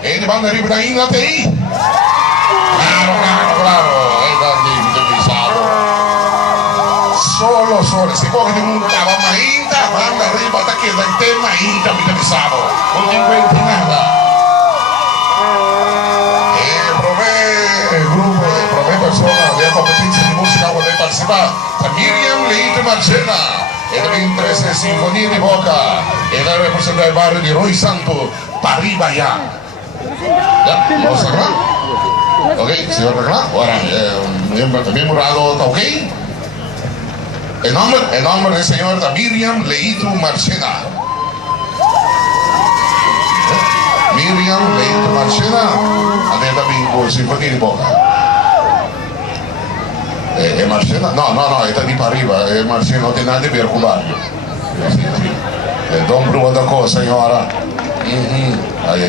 Di banda arriba da Inglaterra. Claro. Dagli improvvisato. Solo. Si può che ti montava mainta, banda arriba da che da te mainta mi pensavo. Non ti inventi nada. Prove persona della competenza di musica vuole partecipare. Miriam Leite Marcena. E delle 13 Sinfonie di Boca. E la rappresenta il barrio di Roy Santo, Paribaya. Ya, vamos acá. Ok, señor acá. Ahora, bien borrado, ¿ok? El nombre del señor Miriam Leitu Marcena. Miriam Leitu Marcena. Andata vinco Sinfonia di Boca. Marcena? No, está di Pariba. Marcena non tiene nada a ver con barrio. Sì. Don Bruno da cosa, signora? Ai,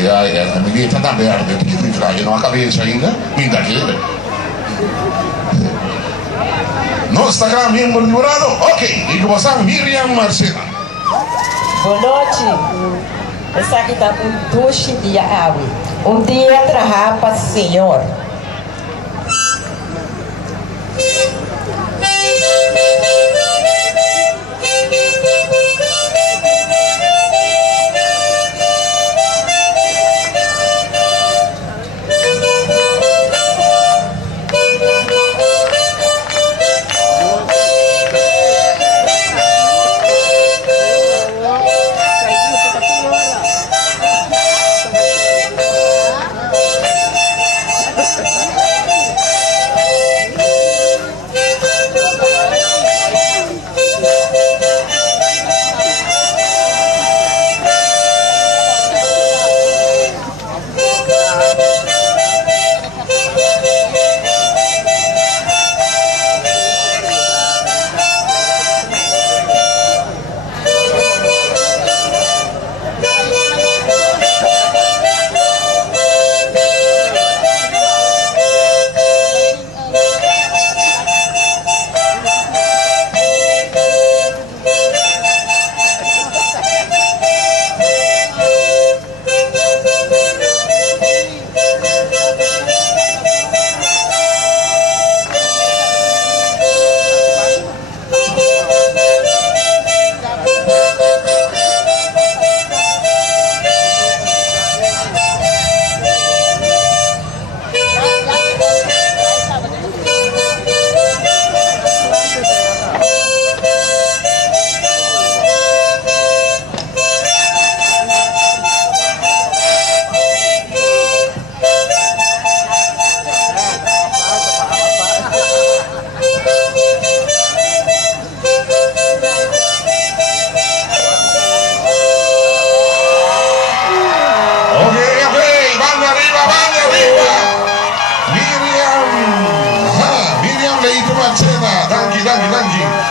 mi viene da verde, che ti frage, non ha cabeça ainda, mi da chiede. No Instagram miembro liberado, ok, y como están Miriam Marcena. Boa noite. Essa aqui está com duche de água. Dia trabalhar para o senhor. Miriam Leite Marcena, danke.